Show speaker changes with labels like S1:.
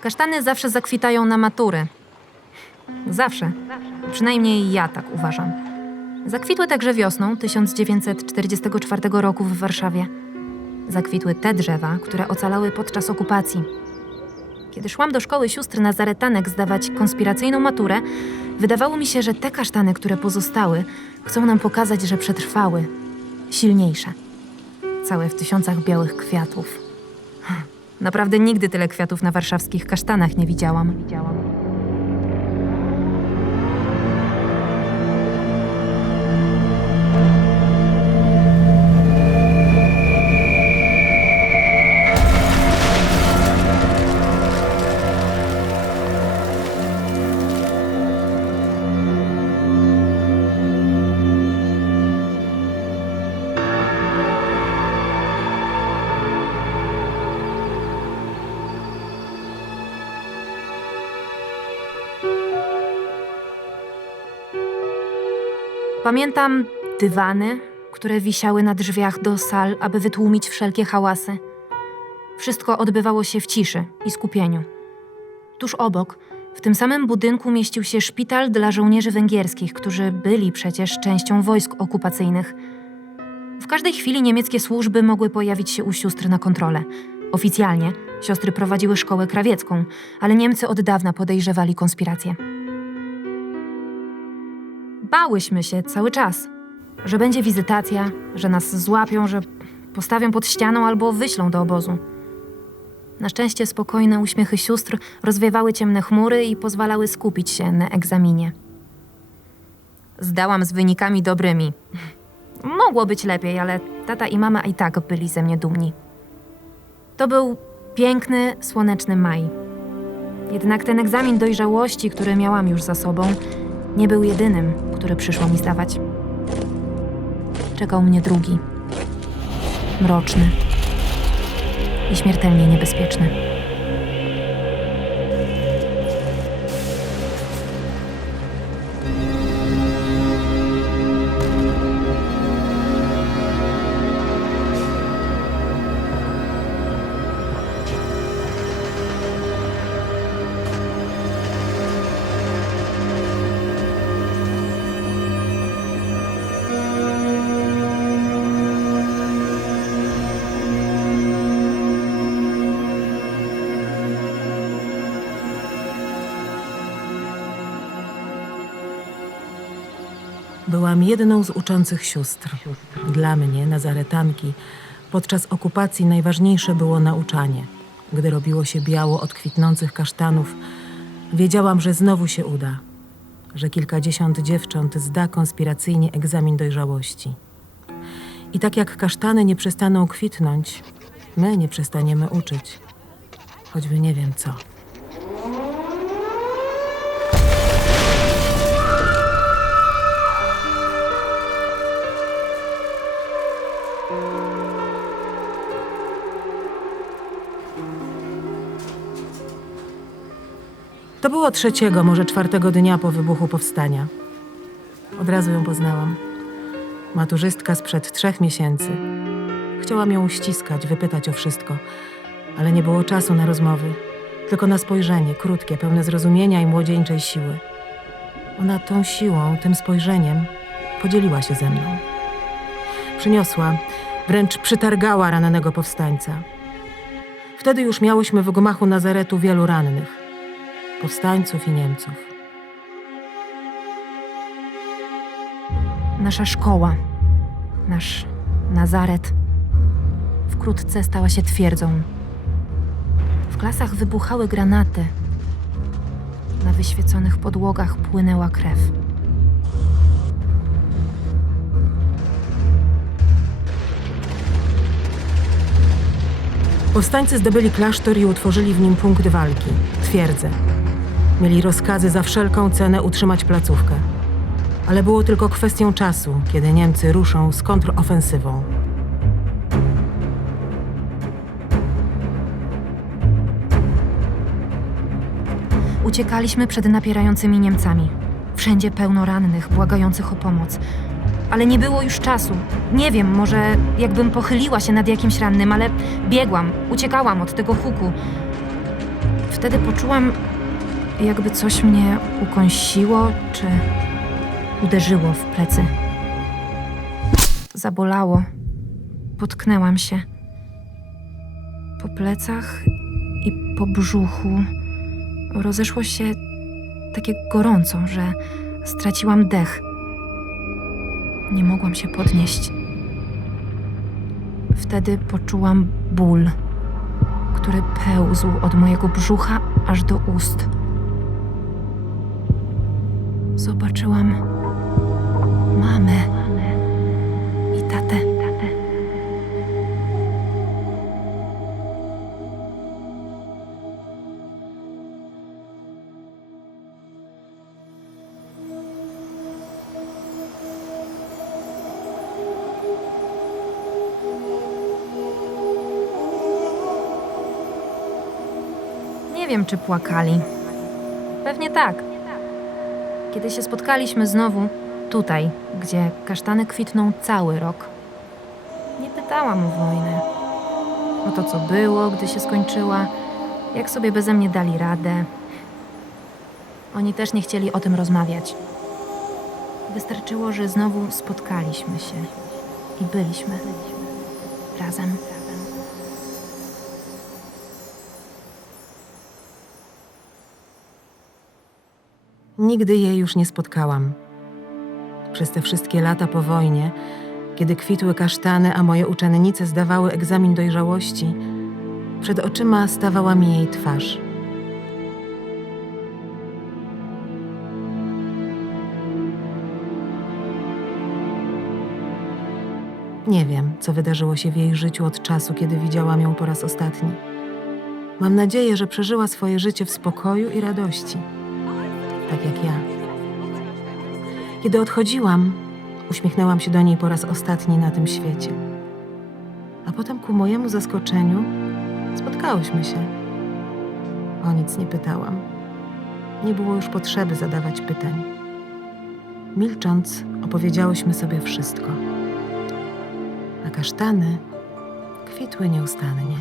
S1: Kasztany zawsze zakwitają na matury. Zawsze. Przynajmniej ja tak uważam. Zakwitły także wiosną 1944 roku w Warszawie. Zakwitły te drzewa, które ocalały podczas okupacji. Kiedy szłam do szkoły sióstr Nazaretanek zdawać konspiracyjną maturę, wydawało mi się, że te kasztany, które pozostały, chcą nam pokazać, że przetrwały. Silniejsze. Całe w tysiącach białych kwiatów. Naprawdę nigdy tyle kwiatów na warszawskich kasztanach nie widziałam. widziałam. Pamiętam dywany, które wisiały na drzwiach do sal, aby wytłumić wszelkie hałasy. Wszystko odbywało się w ciszy i skupieniu. Tuż obok, w tym samym budynku mieścił się szpital dla żołnierzy węgierskich, którzy byli przecież częścią wojsk okupacyjnych. W każdej chwili niemieckie służby mogły pojawić się u sióstr na kontrolę. Oficjalnie siostry prowadziły szkołę krawiecką, ale Niemcy od dawna podejrzewali konspirację. Bałyśmy się cały czas, że będzie wizytacja, że nas złapią, że postawią pod ścianą albo wyślą do obozu. Na szczęście spokojne uśmiechy sióstr rozwiewały ciemne chmury i pozwalały skupić się na egzaminie. Zdałam z wynikami dobrymi. Mogło być lepiej, ale tata i mama i tak byli ze mnie dumni. To był piękny, słoneczny maj. Jednak ten egzamin dojrzałości, który miałam już za sobą, nie był jedynym, który przyszło mi zdawać. Czekał mnie drugi. Mroczny i śmiertelnie niebezpieczny.
S2: Byłam jedną z uczących sióstr. Dla mnie, nazaretanki, podczas okupacji najważniejsze było nauczanie. Gdy robiło się biało od kwitnących kasztanów, wiedziałam, że znowu się uda, że kilkadziesiąt dziewcząt zda konspiracyjnie egzamin dojrzałości. I tak jak kasztany nie przestaną kwitnąć, my nie przestaniemy uczyć. Choćby nie wiem co. To było trzeciego, może czwartego dnia po wybuchu powstania. Od razu ją poznałam. Maturzystka sprzed trzech miesięcy. Chciałam ją uściskać, wypytać o wszystko, ale nie było czasu na rozmowy, tylko na spojrzenie, krótkie, pełne zrozumienia i młodzieńczej siły. Ona tą siłą, tym spojrzeniem podzieliła się ze mną. Przyniosła, wręcz przytargała rannego powstańca. Wtedy już miałyśmy w gmachu Nazaretu wielu rannych powstańców i Niemców.
S1: Nasza szkoła, nasz Nazaret, wkrótce stała się twierdzą. W klasach wybuchały granaty. Na wyświeconych podłogach płynęła krew.
S2: Powstańcy zdobyli klasztor i utworzyli w nim punkt walki twierdzę. Mieli rozkazy za wszelką cenę utrzymać placówkę. Ale było tylko kwestią czasu, kiedy Niemcy ruszą z kontrofensywą.
S1: Uciekaliśmy przed napierającymi Niemcami. Wszędzie pełno rannych, błagających o pomoc. Ale nie było już czasu. Nie wiem, może jakbym pochyliła się nad jakimś rannym, ale biegłam, uciekałam od tego huku. Wtedy poczułam, jakby coś mnie ukąsiło czy uderzyło w plecy. Zabolało. Potknęłam się. Po plecach i po brzuchu rozeszło się takie gorąco, że straciłam dech. Nie mogłam się podnieść. Wtedy poczułam ból, który pełzł od mojego brzucha aż do ust. Zobaczyłam mamę i tatę. Nie wiem, czy płakali. Pewnie tak. Kiedy się spotkaliśmy znowu, tutaj, gdzie kasztany kwitną cały rok, nie pytałam o wojnę. O to, co było, gdy się skończyła, jak sobie beze mnie dali radę. Oni też nie chcieli o tym rozmawiać. Wystarczyło, że znowu spotkaliśmy się i byliśmy razem.
S2: Nigdy jej już nie spotkałam. Przez te wszystkie lata po wojnie, kiedy kwitły kasztany, a moje uczennice zdawały egzamin dojrzałości, przed oczyma stawała mi jej twarz. Nie wiem, co wydarzyło się w jej życiu od czasu, kiedy widziałam ją po raz ostatni. Mam nadzieję, że przeżyła swoje życie w spokoju i radości tak jak ja. Kiedy odchodziłam, uśmiechnęłam się do niej po raz ostatni na tym świecie. A potem, ku mojemu zaskoczeniu, spotkałyśmy się. O nic nie pytałam. Nie było już potrzeby zadawać pytań. Milcząc, opowiedziałyśmy sobie wszystko. A kasztany kwitły nieustannie.